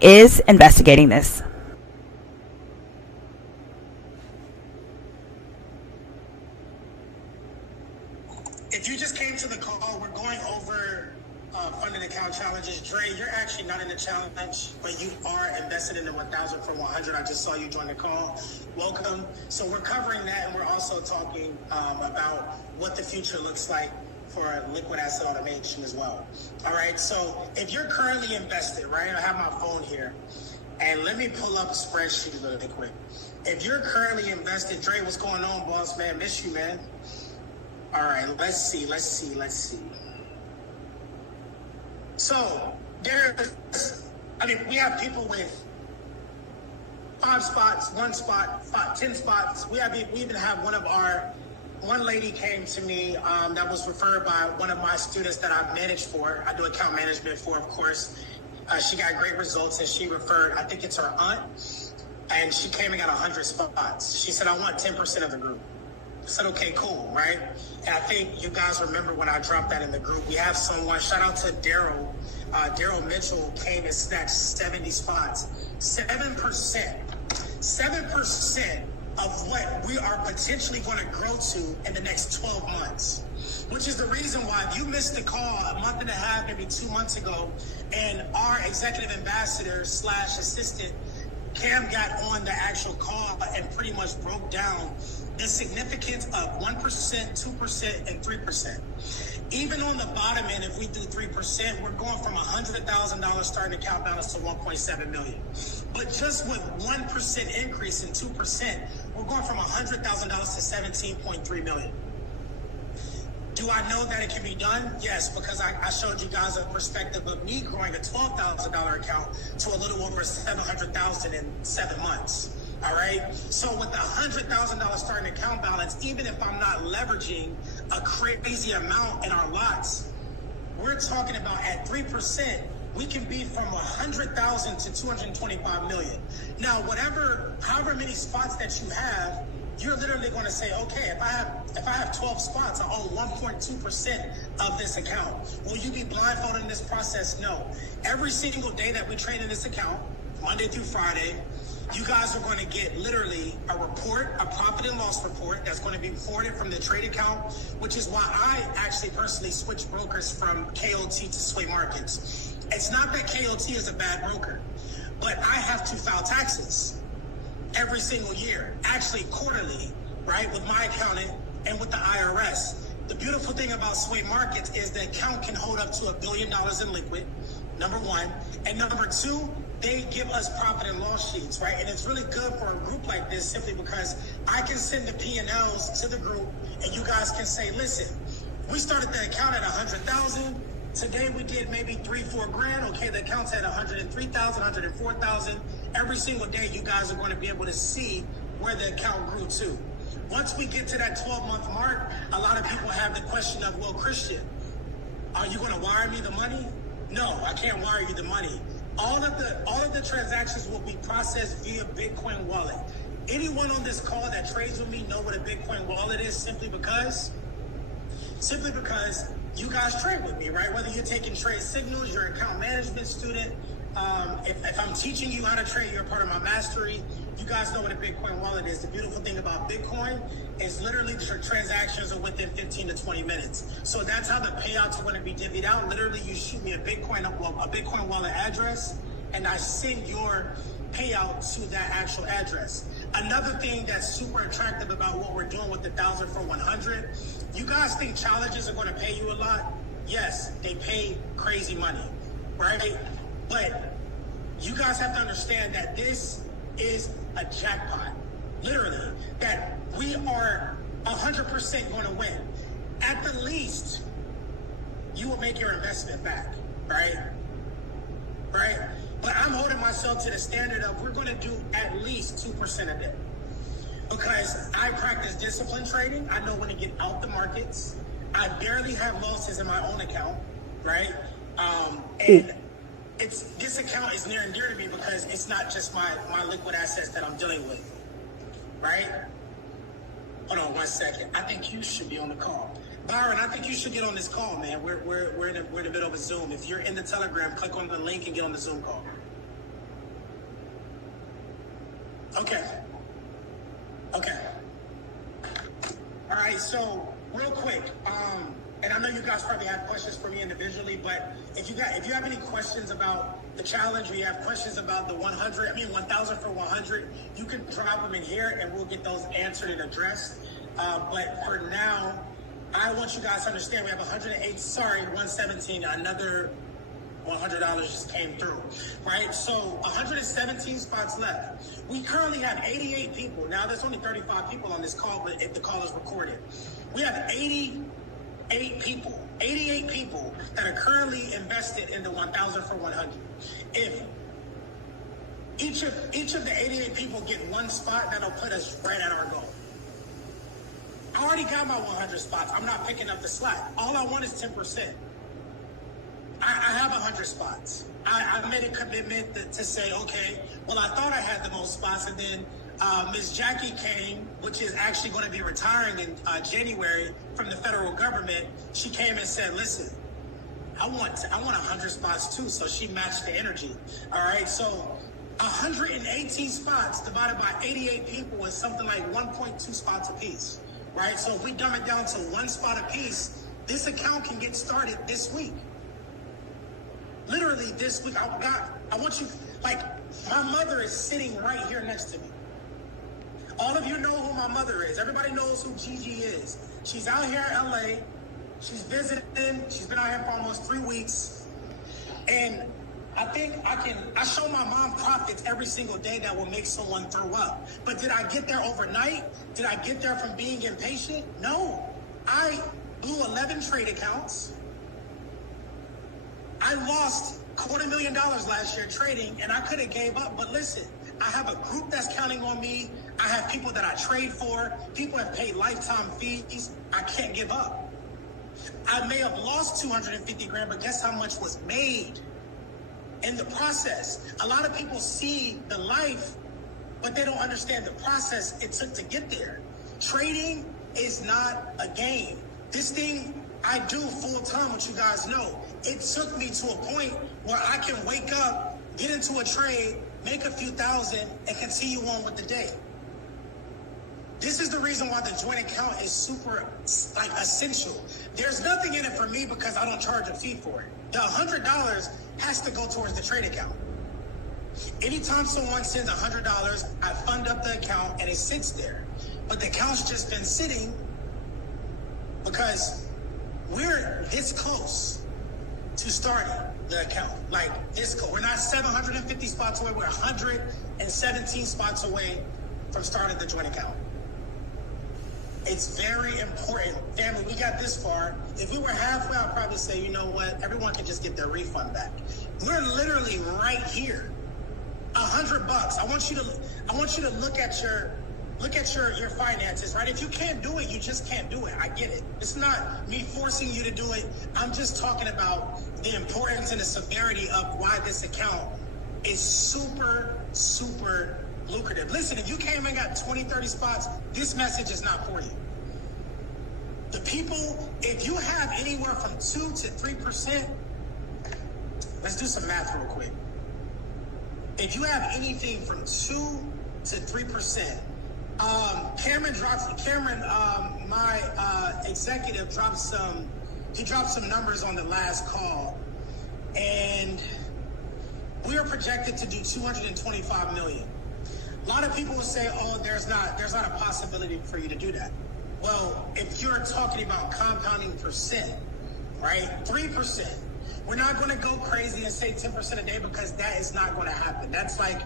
is investigating this. If you just came to the call, we're going over funding account challenges. Dre, you're actually not in the challenge, but you are invested in the 1,000 for 100. I just saw you join the call. Welcome. So we're covering that, and we're also talking about what the future looks like for liquid asset automation as well. All right. So if you're currently invested, right, I have my phone here, and let me pull up a spreadsheet really quick. If you're currently invested, Dre, what's going on, boss man? Miss you, man. All right, let's see. So we have people with 5 spots, 1 spot, 10 spots. We even have one lady came to me that was referred by one of my students that I manage for. I do account management for, of course. She got great results, and she referred, I think it's her aunt, and she came and got 100 spots. She said, I want 10% of the group. I said, okay, cool, right? And I think you guys remember when I dropped that in the group. We have someone, shout out to Daryl. Daryl Mitchell came and snatched 70 spots. 7% of what we are potentially going to grow to in the next 12 months. Which is the reason why if you missed the call a month and a half, maybe 2 months ago, and our executive ambassador / assistant, Cam, got on the actual call and pretty much broke down the significance of 1%, 2%, and 3%. Even on the bottom end, if we do 3%, we're going from $100,000 starting account balance to $1.7 million. But just with 1% increase in 2%, we're going from $100,000 to $17.3 million. Do I know that it can be done? Yes, because I showed you guys a perspective of me growing a $12,000 account to a little over $700,000 in 7 months. All right. So with the $100,000 starting account balance, even if I'm not leveraging a crazy amount in our lots, we're talking about at 3%, we can be from 100,000 to 225 million. Now, however many spots that you have, you're literally going to say, okay, if I have 12 spots, I own 1.2% of this account. Will you be blindfolded in this process? No. Every single day that we trade in this account, Monday through Friday, you guys are going to get literally a report, a profit and loss report that's going to be forwarded from the trade account, which is why I actually personally switched brokers from KOT to Sway Markets. It's not that KOT is a bad broker, but I have to file taxes every single year, actually quarterly, right, with my accountant and with the IRS. The beautiful thing about Sway Markets is the account can hold up to $1 billion in liquid, number one. And number two, they give us profit and loss sheets, right? And it's really good for a group like this simply because I can send the P&Ls to the group and you guys can say, listen, we started the account at 100,000. Today we did maybe 3-4 grand. Okay, the account's at 103,000, 104,000. Every single day you guys are going to be able to see where the account grew to. Once we get to that 12-month mark, a lot of people have the question of, well, Christian, are you going to wire me the money? No, I can't wire you the money. All of the transactions will be processed via Bitcoin wallet. Anyone on this call that trades with me know what a Bitcoin wallet is simply because you guys trade with me, right? Whether you're taking trade signals, you're an account management student, if I'm teaching you how to trade, you're a part of my mastery. You guys know what a Bitcoin wallet is. The beautiful thing about Bitcoin is literally the transactions are within 15 to 20 minutes. So that's how the payouts are going to be divvied out. Literally, you shoot me a Bitcoin wallet address, and I send your payout to that actual address. Another thing that's super attractive about what we're doing with the 1,000 for 100, you guys think challenges are going to pay you a lot? Yes, they pay crazy money, right? But you guys have to understand that this is a jackpot, literally, that we are 100% going to win. At the least, you will make your investment back, right? Right? But I'm holding myself to the standard of we're going to do at least 2% of it. Because I practice discipline trading. I know when to get out the markets. I barely have losses in my own account, right? And this account is near and dear to me because it's not just my liquid assets that I'm dealing with, right? Hold on 1 second. I think you should be on the call. Byron, I think you should get on this call, man. We're in the middle of a Zoom. If you're in the Telegram, click on the link and get on the Zoom call. Okay. Okay. All right, so real quick, and I know you guys probably have questions for me individually, but if you have any questions about the challenge, or you have questions about the 1,000 for 100, you can drop them in here and we'll get those answered and addressed. But for now, I want you guys to understand we have 117, another $100 just came through, right? So 117 spots left. We currently have 88 people. Now there's only 35 people on this call, but if the call is recorded, we have 88 people that are currently invested in the 1,000 for 100. If each of the 88 people get one spot, that'll put us right at our goal. I already got my 100 spots. I'm not picking up the slack. All I want is 10%. I have 100 spots. I made a commitment to say, okay, well, I thought I had the most spots, and then Ms. Jackie came, which is actually going to be retiring in January from the federal government. She came and said, listen, I want 100 spots too. So she matched the energy. All right. So 118 spots divided by 88 people is something like 1.2 spots apiece. Right. So if we dumb it down to one spot apiece, this account can get started this week. Literally this week. I want you, like, my mother is sitting right here next to me. All of you know who my mother is. Everybody knows who Gigi is. She's out here in LA. She's visiting. She's been out here for almost 3 weeks. And I think I show my mom profits every single day that will make someone throw up. But did I get there overnight? Did I get there from being impatient? No. I blew 11 trade accounts. I lost $250,000 last year trading, and I could have gave up. But listen, I have a group that's counting on me. I have people that I trade for. People have paid lifetime fees. I can't give up. I may have lost 250 grand, but guess how much was made in the process? A lot of people see the life, but they don't understand the process it took to get there. Trading is not a game. This thing I do full time, what you guys know. It took me to a point where I can wake up, get into a trade, make a few thousand, and continue on with the day. This is the reason why the joint account is super, like, essential. There's nothing in it for me because I don't charge a fee for it. The $100 has to go towards the trade account. Anytime someone sends $100, I fund up the account and it sits there. But the account's just been sitting because we're this close to starting the account. Like, this close. We're not 750 spots away. We're 117 spots away from starting the joint account. It's very important. Family, we got this far. If we were halfway, I'd probably say, you know what? Everyone can just get their refund back. We're literally right here. $100. I want you to look at your finances, right? If you can't do it, you just can't do it. I get it. It's not me forcing you to do it. I'm just talking about the importance and the severity of why this account is super, super lucrative. Listen, if you came and got 20, 30 spots, this message is not for you. The people, if you have anywhere from 2 to 3%, let's do some math real quick. If you have anything from 2 to 3%, Cameron, my executive dropped some numbers on the last call, and we are projected to do 225 million. A lot of people will say, oh, there's not a possibility for you to do that. Well, if you're talking about compounding percent, right? 3%. We're not going to go crazy and say 10% a day because that is not going to happen. That's like,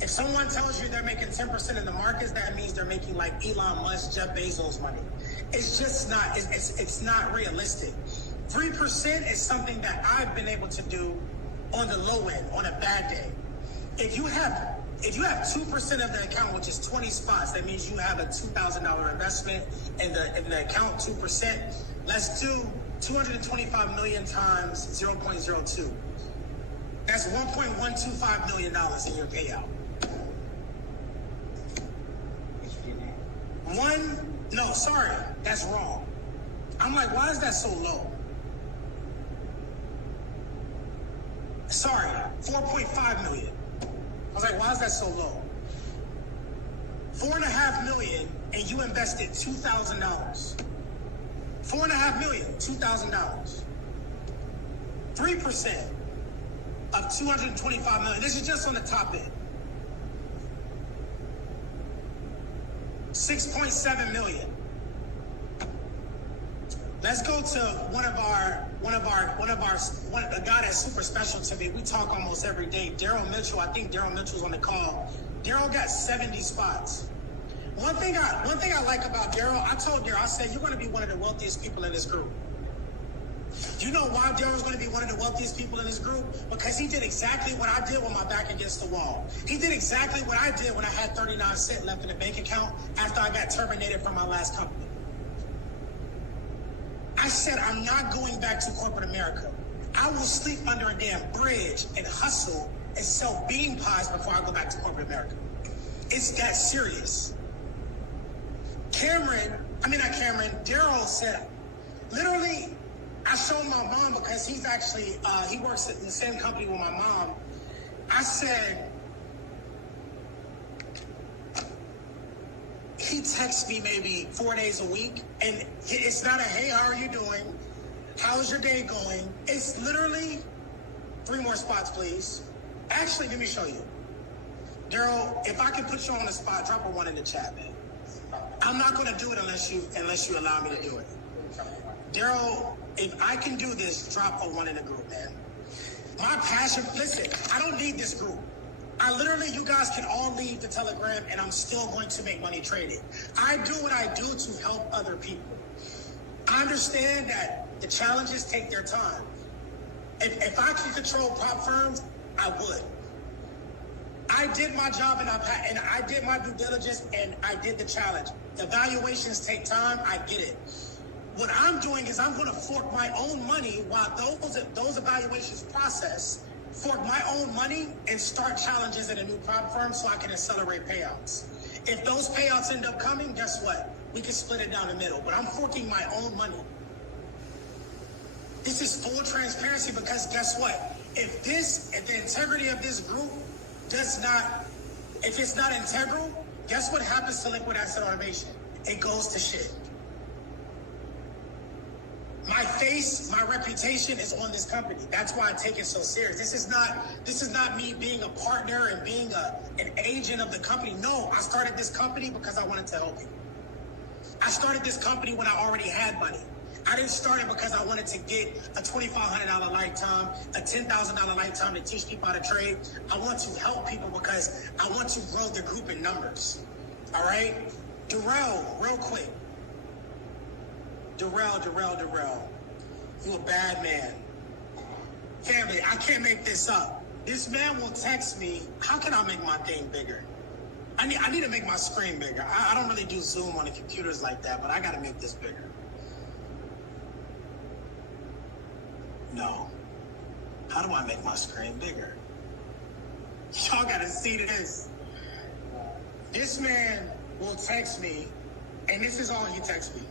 if someone tells you they're making 10% in the markets, that means they're making like Elon Musk, Jeff Bezos money. It's just not, it's not realistic. 3% is something that I've been able to do on the low end, on a bad day. If you have 2% of the account, which is 20 spots, that means you have a $2,000 investment in the account, 2%. Let's do 225 million times 0.02. That's $1.125 million in your payout. That's wrong. I'm like, why is that so low? Sorry, 4.5 million. I was like, why is that so low? $4.5 million, and you invested $2,000. $4.5 million, $2,000. 3% of $225 million. This is just on the top end. $6.7 million. Let's go to a guy that's super special to me. We talk almost every day. Daryl Mitchell. I think Daryl Mitchell's on the call. Daryl got 70 spots. One thing I like about Daryl, I told Daryl, I said, you're going to be one of the wealthiest people in this group. You know why Daryl's going to be one of the wealthiest people in this group? Because he did exactly what I did with my back against the wall. He did exactly what I did when I had 39 cents left in the bank account after I got terminated from my last company. I said, I'm not going back to corporate America. I will sleep under a damn bridge and hustle and sell bean pies before I go back to corporate America. It's that serious. Daryl said, literally, I showed my mom because he's actually, he works at the same company with my mom. I said, he texts me maybe 4 days a week, and it's not a, hey, how are you doing? How's your day going? It's literally 3 more spots, please. Actually, let me show you. Daryl, if I can put you on the spot, drop a 1 in the chat, man. I'm not going to do it unless you allow me to do it. Daryl, if I can do this, drop a 1 in the group, man. My passion, listen, I don't need this group. I literally, you guys can all leave the Telegram and I'm still going to make money trading. I do what I do to help other people. I understand that the challenges take their time. If I could control prop firms, I would. I did my job and I did my due diligence and I did the challenge. The valuations take time, I get it. What I'm doing is I'm going to fork my own money while those evaluations process, fork my own money and start challenges in a new prop firm so I can accelerate payouts. If those payouts end up coming, guess what? We can split it down the middle, but I'm forking my own money. This is full transparency because guess what? If the integrity of this group if it's not integral, guess what happens to liquid asset automation? It goes to shit. My face, my reputation is on this company. That's why I take it so serious. This is not me being a partner and being an agent of the company. No, I started this company because I wanted to help you. I started this company when I already had money. I didn't start it because I wanted to get a $2,500 lifetime, a $10,000 lifetime to teach people how to trade. I want to help people because I want to grow the group in numbers. All right? Darrell, real quick. Darrell. You a bad man. Family, I can't make this up. This man will text me, how can I make my thing bigger? I need to make my screen bigger. I don't really do Zoom on the computers like that, but I got to make this bigger. No. How do I make my screen bigger? Y'all got to see this. This man will text me, and this is all he texts me.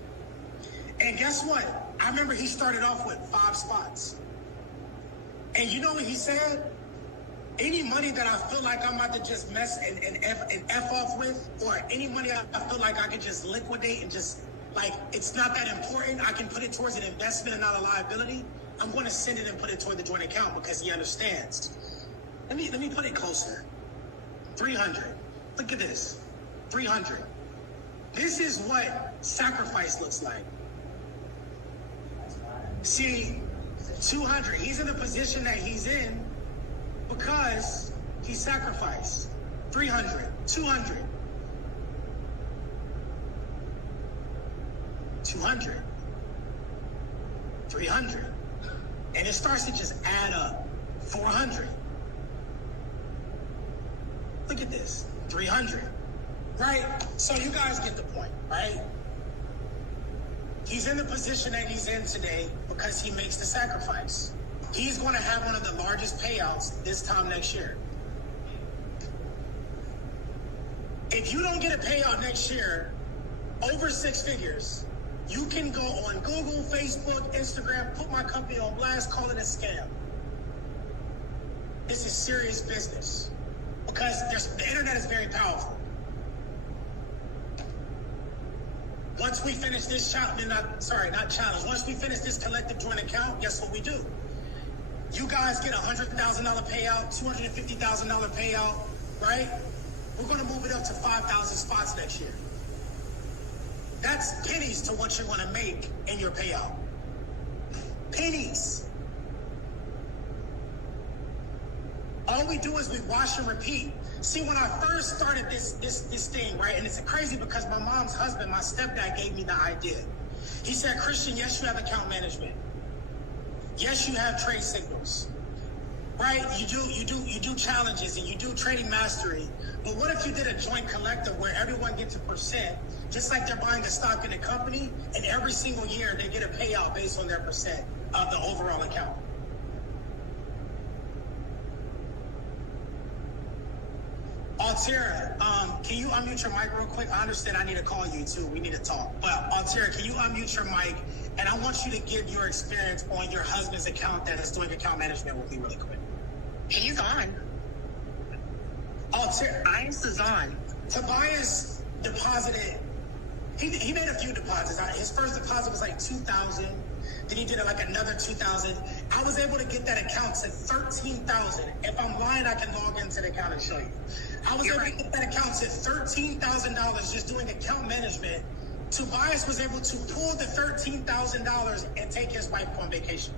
And guess what? I remember he started off with 5 spots. And you know what he said? Any money that I feel like I'm about to just mess and F off with, or any money I feel like I can just liquidate and just, like, it's not that important, I can put it towards an investment and not a liability, I'm going to send it and put it toward the joint account because he understands. Let me put it closer. 300. Look at this. 300. This is what sacrifice looks like. See, 200. He's in the position that he's in because he sacrificed. 300. 200. 200. 300. And it starts to just add up. 400. Look at this. 300. Right? So you guys get the point, right? He's in the position that he's in today because he makes the sacrifice. He's going to have one of the largest payouts this time next year. If you don't get a payout next year over 6 figures, you can go on Google, Facebook, Instagram, put my company on blast, call it a scam. This is serious business because the internet is very powerful. Once we finish this once we finish this collective joint account, guess what we do? You guys get $100,000 payout, $250,000 payout, right? We're going to move it up to 5,000 spots next year. That's pennies to what you're going to make in your payout. Pennies. All we do is we wash and repeat. See, when I first started this thing, right, and it's crazy because my mom's husband, my stepdad, gave me the idea. He said, Christian, yes, you have account management. Yes, you have trade signals, right? You do challenges and you do trading mastery. But what if you did a joint collective where everyone gets a percent, just like they're buying a stock in a company, and every single year they get a payout based on their percent of the overall account? Alteria, can you unmute your mic real quick? I understand I need to call you too. We need to talk. But Alteria, can you unmute your mic? And I want you to give your experience on your husband's account that is doing account management with me really quick. He's on. Alteria, Tobias is on. Tobias deposited, he made a few deposits. His first deposit was like $2,000. Then he did like another $2,000. I was able to get that account to $13,000. If I'm lying, I can log into the account and show you. I was able to get that account to $13,000 just doing account management. Tobias was able to pull the $13,000 and take his wife on vacation.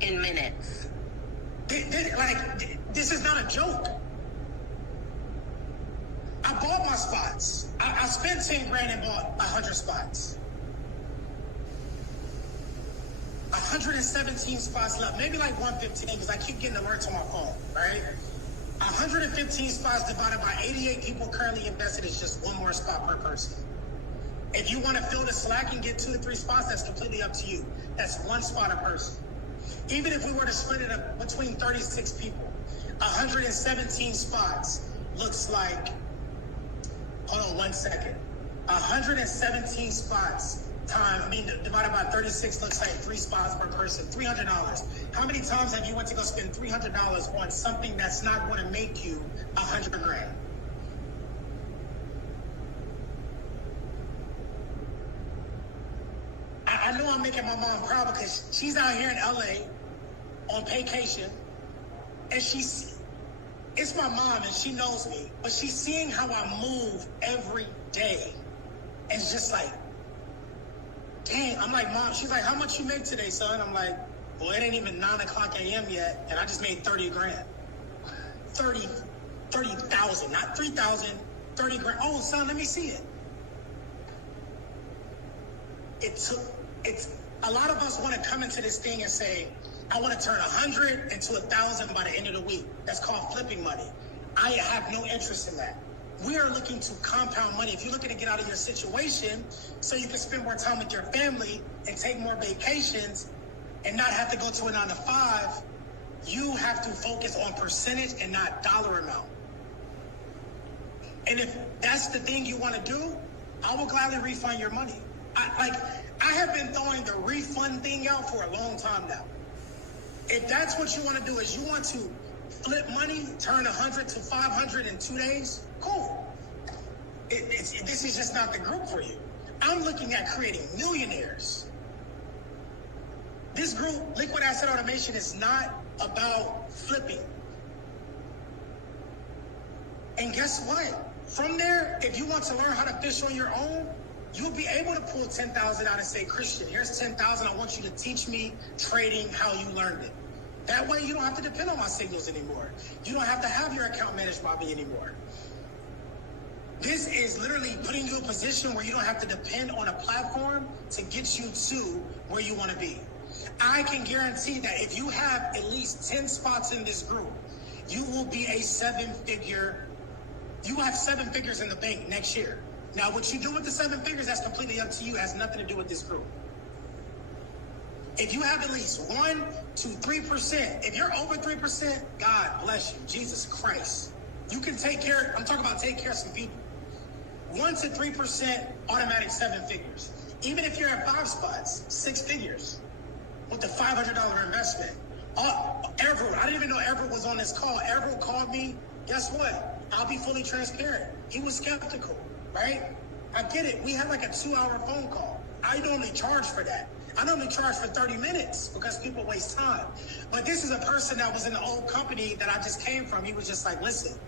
In minutes. This is not a joke. I bought my spots. I spent 10 grand and bought 100 spots. 117 spots left, maybe like 115 because I keep getting alerts on my phone, right? 115 spots divided by 88 people currently invested is just one more spot per person. If you want to fill the slack and get 2 to 3 spots, that's completely up to you. That's one spot a person. Even if we were to split it up between 36 people, 117 spots looks like, hold on 1 second. 117 spots divided by 36 looks like 3 spots per person, $300. How many times have you went to go spend $300 on something that's not going to make you 100 grand? I know I'm making my mom proud because she's out here in LA on vacation, and it's my mom and she knows me, but she's seeing how I move every day. And it's just like, dang, I'm like, Mom, she's like, how much you make today, son? I'm like, well, it ain't even 9 o'clock a.m. yet, and I just made 30 grand. 30,000, not 3,000, 30 grand. Oh, son, let me see it. It's a lot of us want to come into this thing and say, I want to turn 100 into 1,000 by the end of the week. That's called flipping money. I have no interest in that. We are looking to compound money. If you're looking to get out of your situation so you can spend more time with your family and take more vacations and not have to go to a 9 to 5, you have to focus on percentage and not dollar amount. And if that's the thing you want to do, I will gladly refund your money. I have been throwing the refund thing out for a long time now. If that's what you want to do, is you want to flip money, turn 100 to 500 in 2 days, cool. This is just not the group for you. I'm looking at creating millionaires. This group, Liquid Asset Automation, is not about flipping. And guess what? From there, if you want to learn how to fish on your own, you'll be able to pull 10,000 out and say, Christian, here's 10,000. I want you to teach me trading how you learned it. That way you don't have to depend on my signals anymore. You don't have to have your account managed by me anymore. This is literally putting you in a position where you don't have to depend on a platform to get you to where you want to be. I can guarantee that if you have at least 10 spots in this group, you will be a 7-figure, you have 7 figures in the bank next year. Now, what you do with the 7 figures, that's completely up to you. It has nothing to do with this group. If you have at least 1 to 3%, if you're over 3%, God bless you, Jesus Christ. You can take care, I'm talking about take care of some people. 1 to 3% automatic 7 figures. Even if you're at 5 spots, 6 figures with the $500 investment. Everett, I didn't even know Everett was on this call. Everett called me. Guess what? I'll be fully transparent. He was skeptical, right? I get it. We have like a 2-hour phone call. I normally charge for that. I normally charge for 30 minutes because people waste time. But this is a person that was in the old company that I just came from. He was just like, listen,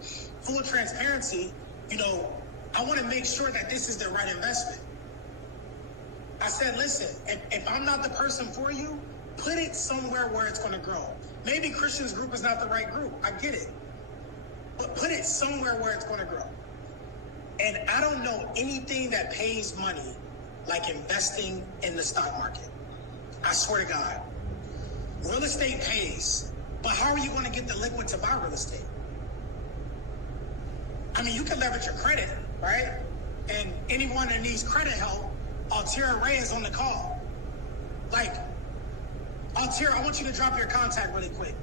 full transparency, you know, I want to make sure that this is the right investment. I said, listen, if I'm not the person for you, put it somewhere where it's going to grow. Maybe Christian's group is not the right group. I get it. But put it somewhere where it's going to grow. And I don't know anything that pays money like investing in the stock market. I swear to God. Real estate pays. But how are you going to get the liquid to buy real estate? I mean, you can leverage your credit, right? And anyone that needs credit help, Alteria Ray is on the call. Like, Alteria, I want you to drop your contact really quick.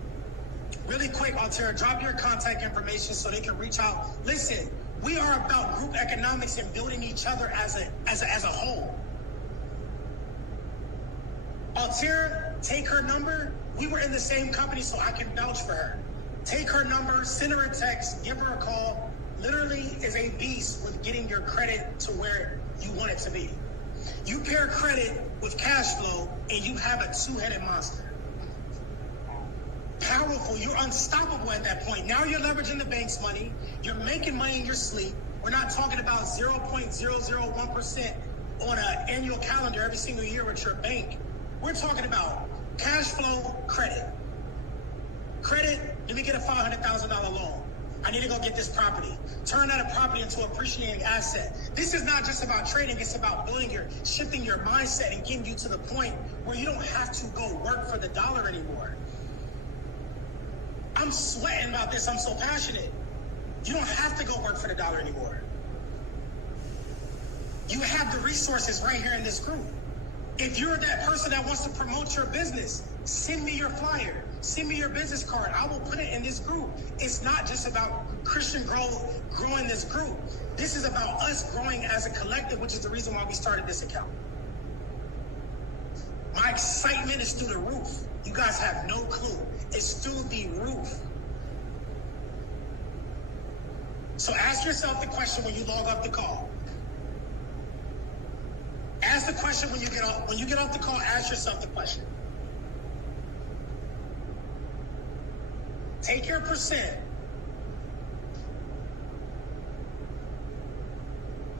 Really quick, Alteria, drop your contact information so they can reach out. Listen, we are about group economics and building each other as a whole. Alteria, take her number. We were in the same company, so I can vouch for her. Take her number, send her a text, give her a call. Literally is a beast with getting your credit to where you want it to be. You pair credit with cash flow, and you have a two-headed monster. Powerful. You're unstoppable at that point. Now you're leveraging the bank's money. You're making money in your sleep. We're not talking about 0.001% on an annual calendar every single year with your bank. We're talking about cash flow, credit. Credit, let me get a $500,000 loan. I need to go get this property. Turn that property into an appreciating asset. This is not just about trading. It's about shifting your mindset and getting you to the point where you don't have to go work for the dollar anymore. I'm sweating about this. I'm so passionate. You don't have to go work for the dollar anymore. You have the resources right here in this group. If you're that person that wants to promote your business, send me your flyer. Send me your business card. I will put it in this group. It's not just about Christian growing this group. This is about us growing as a collective, which is the reason why we started this account. My excitement is through the roof. You guys have no clue. It's through the roof. So ask yourself the question when you log off the call. Ask the question when you get off. When you get off the call, ask yourself the question. Take your percent.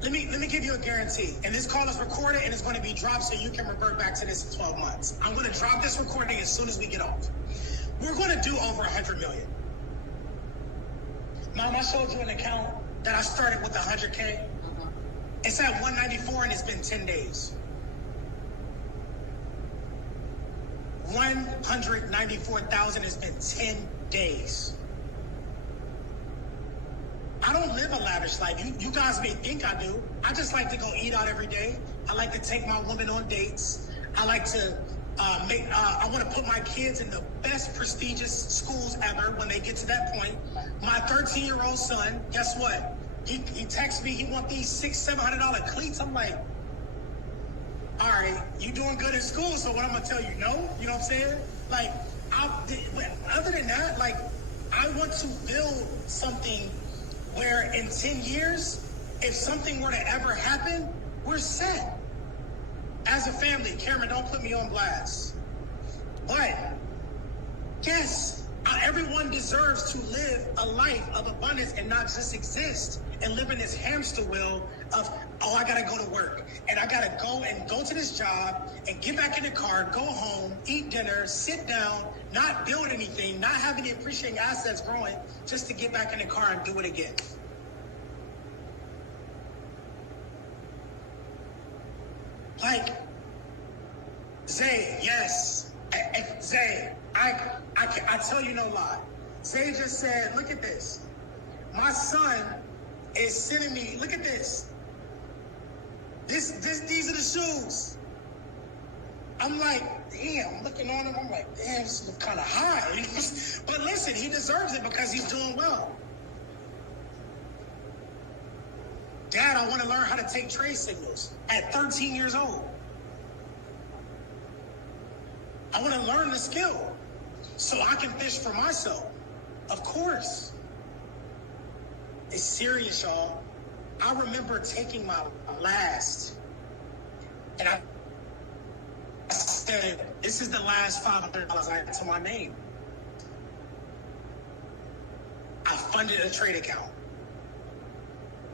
Let me give you a guarantee. And this call is recorded and it's going to be dropped so you can revert back to this in 12 months. I'm going to drop this recording as soon as we get off. We're going to do over 100 million. Mom, I showed you an account that I started with 100K. It's at 194 and it's been 10 days. 194,000 has been 10 days. I don't live a lavish life. You guys may think I do. I just like to go eat out every day. I like to take my woman on dates. I like to I want to put my kids in the best prestigious schools ever when they get to that point. My 13-year-old son, guess what? He texts me, he wants these $600-700 cleats. I'm like, all right, you doing good in school, so what I'm going to tell you, no? You know what I'm saying? Like, other than that, like, I want to build something where in 10 years, if something were to ever happen, we're set. As a family, Cameron, don't put me on blast. But, yes, everyone deserves to live a life of abundance and not just exist and live in this hamster wheel of, oh, I gotta go to work and I gotta go to this job and get back in the car, go home, eat dinner, sit down, not build anything, not have any appreciating assets growing, just to get back in the car and do it again. Like, Zay, yes. Zay, I tell you no lie. Zay just said, look at this. My son is sending me, look at this. These are the shoes. I'm like, damn, looking on him, I'm like, damn, this is kind of high. But listen, he deserves it because he's doing well. Dad, I want to learn how to take trade signals at 13 years old. I want to learn the skill so I can fish for myself. Of course. It's serious, y'all. I remember taking my last, and I said, this is the last $500 I had to my name. I funded a trade account.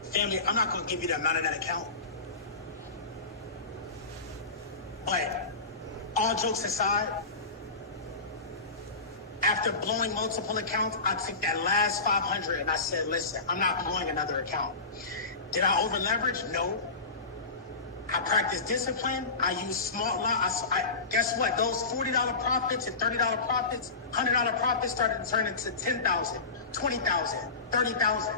Family, I'm not going to give you the amount of that account. But all jokes aside, after blowing multiple accounts, I took that last 500 and I said, listen, I'm not blowing another account. Did I over leverage? No. I practiced discipline. I used smart lots. Guess what? Those $40 profits and $30 profits, $100 profits started to turn into 10,000, 20,000, 30,000.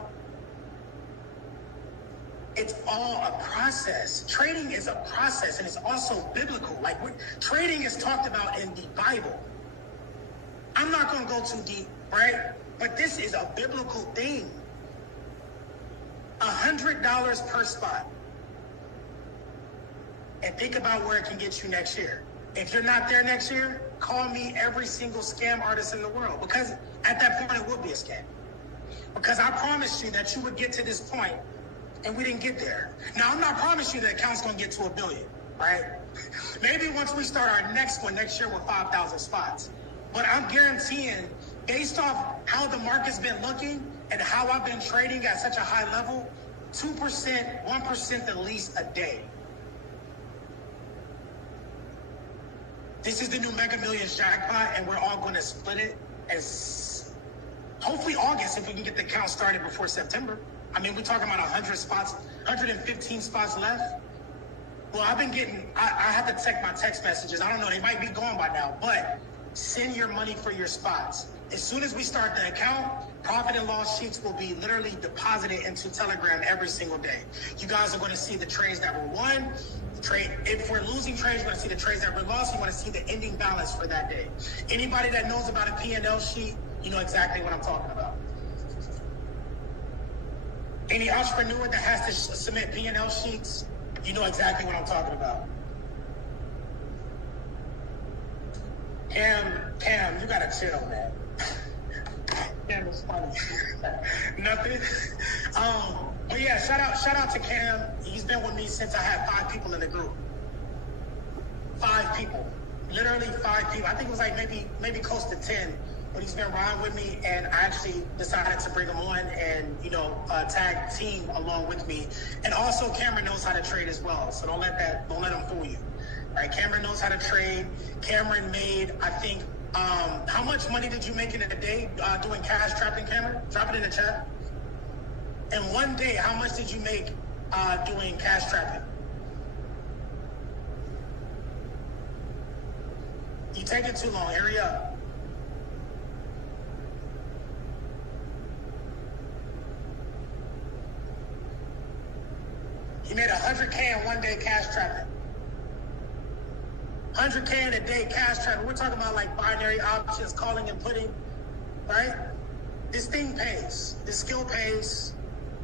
It's all a process. Trading is a process, and it's also biblical. Like, trading is talked about in the Bible. I'm not going to go too deep, right? But this is a biblical thing. $100 per spot. And think about where it can get you next year. If you're not there next year, call me every single scam artist in the world. Because at that point, it would be a scam. Because I promised you that you would get to this point, and we didn't get there. Now, I'm not promising you that account's going to get to $1 billion, right? Maybe once we start our next one next year with 5,000 spots. But I'm guaranteeing, based off how the market's been looking and how I've been trading at such a high level, 2%, 1% at least a day. This is the new Mega Millions jackpot, and we're all going to split it as hopefully August if we can get the count started before September. I mean, we're talking about 100 spots, 115 spots left. Well, I've been getting, I have to check my text messages. I don't know, they might be gone by now, but send your money for your spots. As soon as we start the account, profit and loss sheets will be literally deposited into Telegram every single day. You guys are going to see the trades that were won. If we're losing trades, you're going to see the trades that were lost. You want to see the ending balance for that day. Anybody that knows about a P&L sheet, you know exactly what I'm talking about. Any entrepreneur that has to submit P&L sheets, you know exactly what I'm talking about. Cam, you gotta chill, man. Cam is funny. Nothing. But yeah, shout out to Cam. He's been with me since I had 5 people in the group. 5 people, literally 5 people. I think it was like maybe close to 10. But he's been riding with me, and I actually decided to bring him on and, tag team along with me. And also Cameron knows how to trade as well. So don't let him fool you. All right, Cameron knows how to trade. Cameron made, I think, how much money did you make in a day doing cash trapping, Cameron? Drop it in the chat. And one day, how much did you make doing cash trapping? You taking too long, hurry up. He made 100K in one day cash trapping. 100K in a day cash trapping. We're talking about like binary options, calling and putting, right? This thing pays. This skill pays.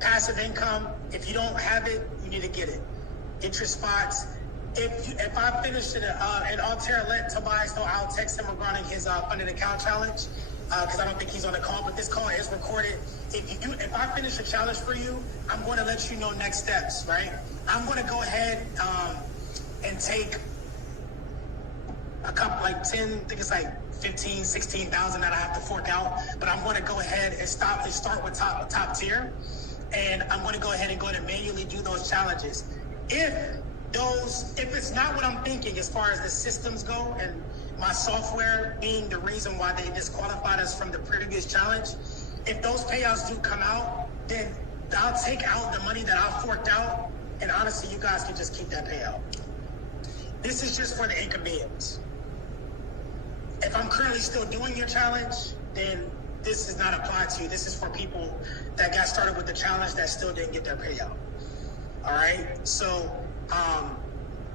Passive income. If you don't have it, you need to get it. Get your spots. If I finish an Alteria, let Tobias know. I'll text him regarding his funded account challenge because I don't think he's on the call. But this call is recorded. If I finish a challenge for you, I'm going to let you know next steps, right? I'm going to go ahead and take a couple, like 10, I think it's like 15, 16,000 that I have to fork out. But I'm going to go ahead and start with top tier. And I'm going to go ahead and manually do those challenges. If it's not what I'm thinking as far as the systems go and my software being the reason why they disqualified us from the previous challenge, if those payouts do come out, then I'll take out the money that I forked out, and honestly, you guys can just keep that payout. This is just for the inconvenience. If I'm currently still doing your challenge, then this does not apply to you. This is for people that got started with the challenge that still didn't get their payout. All right? So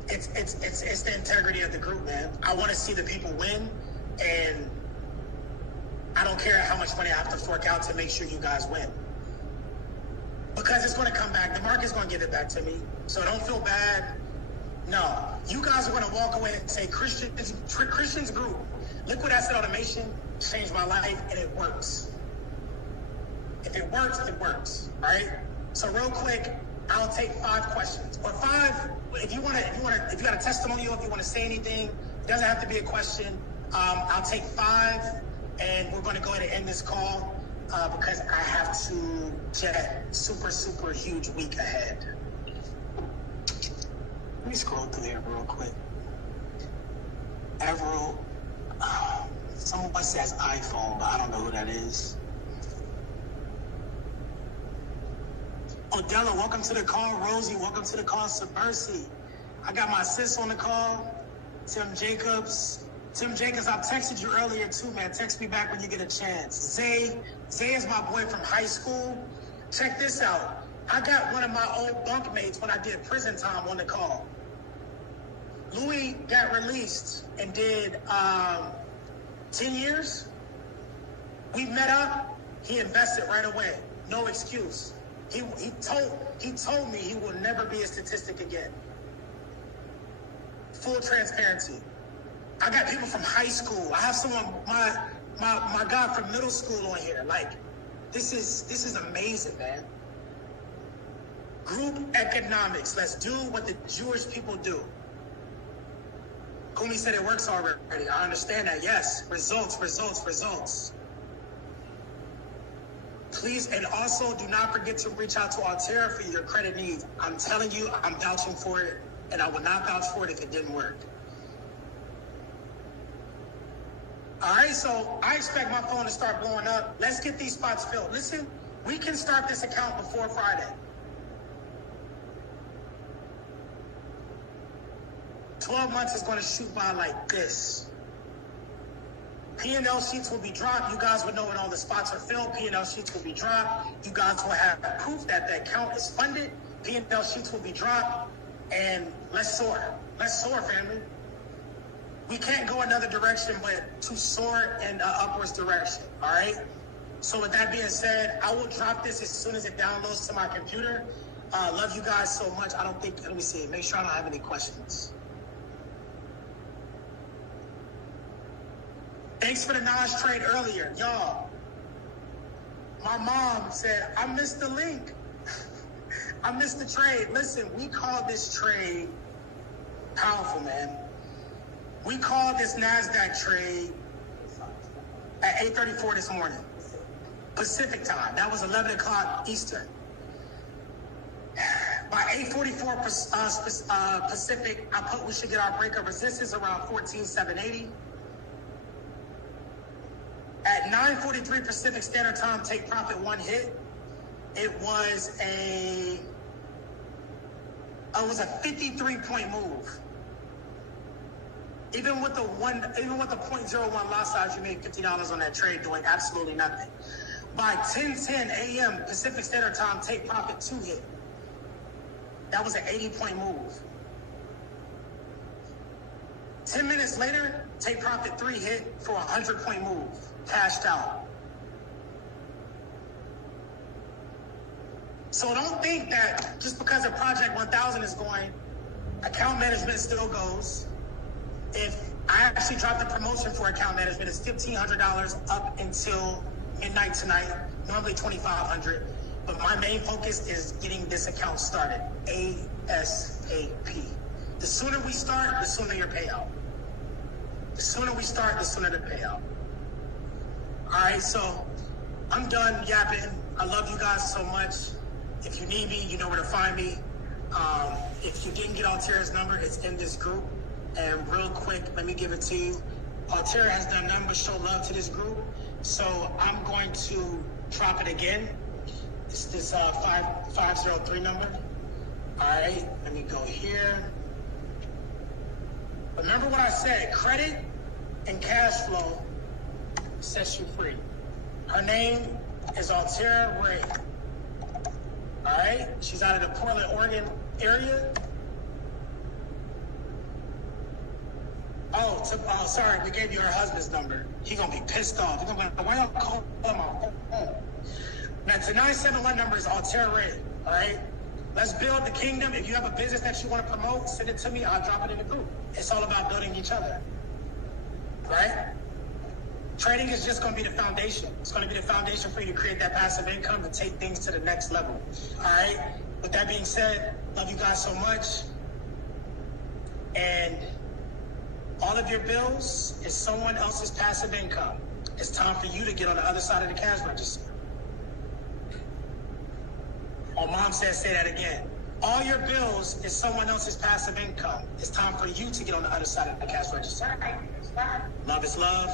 it's the integrity of the group, man. I want to see the people win, and I don't care how much money I have to fork out to make sure you guys win. Because it's going to come back. The market's going to give it back to me. So don't feel bad. No. You guys are going to walk away and say, Christian's group, liquid asset automation changed my life, and it works. If it works, it works, right? So real quick, I'll take 5 questions or 5. If you got a testimonial, if you want to say anything, it doesn't have to be a question. I'll take 5, and we're going to go ahead and end this call because I have to jet. Super huge week ahead. Let me scroll through here real quick. Everal, someone says iPhone, but I don't know who that is. Odella, welcome to the call. Rosie, welcome to the call. Submersi, I got my sis on the call. Tim Jacobs, I've texted you earlier too, man. Text me back when you get a chance. Zay is my boy from high school. Check this out. I got one of my old bunkmates when I did prison time on the call. Louis got released and did 10 years. We met up. He invested right away. No excuse. He told me he will never be a statistic again. Full transparency. I got people from high school. I have someone, my guy from middle school on here. Like, this is amazing, man. Group economics. Let's do what the Jewish people do. Kumi said it works already. I understand that. Yes. Results. Please, and also do not forget to reach out to Alteria for your credit needs. I'm telling you, I'm vouching for it, and I would not vouch for it if it didn't work. All right, so I expect my phone to start blowing up. Let's get these spots filled. Listen, we can start this account before Friday. 12 months is going to shoot by like this. P&L sheets will be dropped. You guys would know when all the spots are filled. P&L sheets will be dropped. You guys will have proof that the account is funded. P&L sheets will be dropped. And let's soar. Let's soar, family. We can't go another direction but to soar in an upwards direction, all right? So with that being said, I will drop this as soon as it downloads to my computer. Love you guys so much. I don't think, let me see, make sure I don't have any questions. Thanks for the Nas trade earlier. Y'all, my mom said, I missed the link. I missed the trade. Listen, we call this trade powerful, man. We called this NASDAQ trade at 8:34 this morning, Pacific time. That was 11 o'clock Eastern. By 8:44 Pacific, I put we should get our break of resistance around 14,780. At 9:43 Pacific Standard Time, take profit 1 hit. It was a 53-point move. Even with the 0.01 lot size, you made $50 on that trade doing absolutely nothing. By 10:10 a.m. Pacific Standard Time, take profit 2 hit. That was an 80-point move. 10 minutes later, take profit 3 hit for a 100-point move. Cashed out. So don't think that just because a Project 1000 is going, account management still goes. If I actually dropped the promotion for account management, it's $1,500 up until midnight tonight, normally $2,500. But my main focus is getting this account started ASAP. The sooner we start, the sooner your payout. The sooner we start, the sooner the payout. All right, so I'm done yapping. I love you guys so much. If you need me, you know where to find me. If you didn't get Alteria's number, it's in this group. And real quick, let me give it to you. Alteria has done nothing but show love to this group. So I'm going to drop it again. It's this 503 number. All right, let me go here. Remember what I said, credit and cash flow sets you free. Her name is Alteria Ray. All right, she's out of the Portland, Oregon area. Oh, sorry, we gave you her husband's number. He gonna be pissed off. He's gonna be like, why y'all call him my phone? Now, the 971 number is Alteria Ray, all right? Let's build the kingdom. If you have a business that you want to promote, send it to me. I'll drop it in the group. It's all about building each other, right? Trading is just going to be the foundation. It's going to be the foundation for you to create that passive income to take things to the next level, all right? With that being said, love you guys so much. And all of your bills is someone else's passive income. It's time for you to get on the other side of the cash register. Oh, mom says, say that again. All your bills is someone else's passive income. It's time for you to get on the other side of the cash register. Love is love.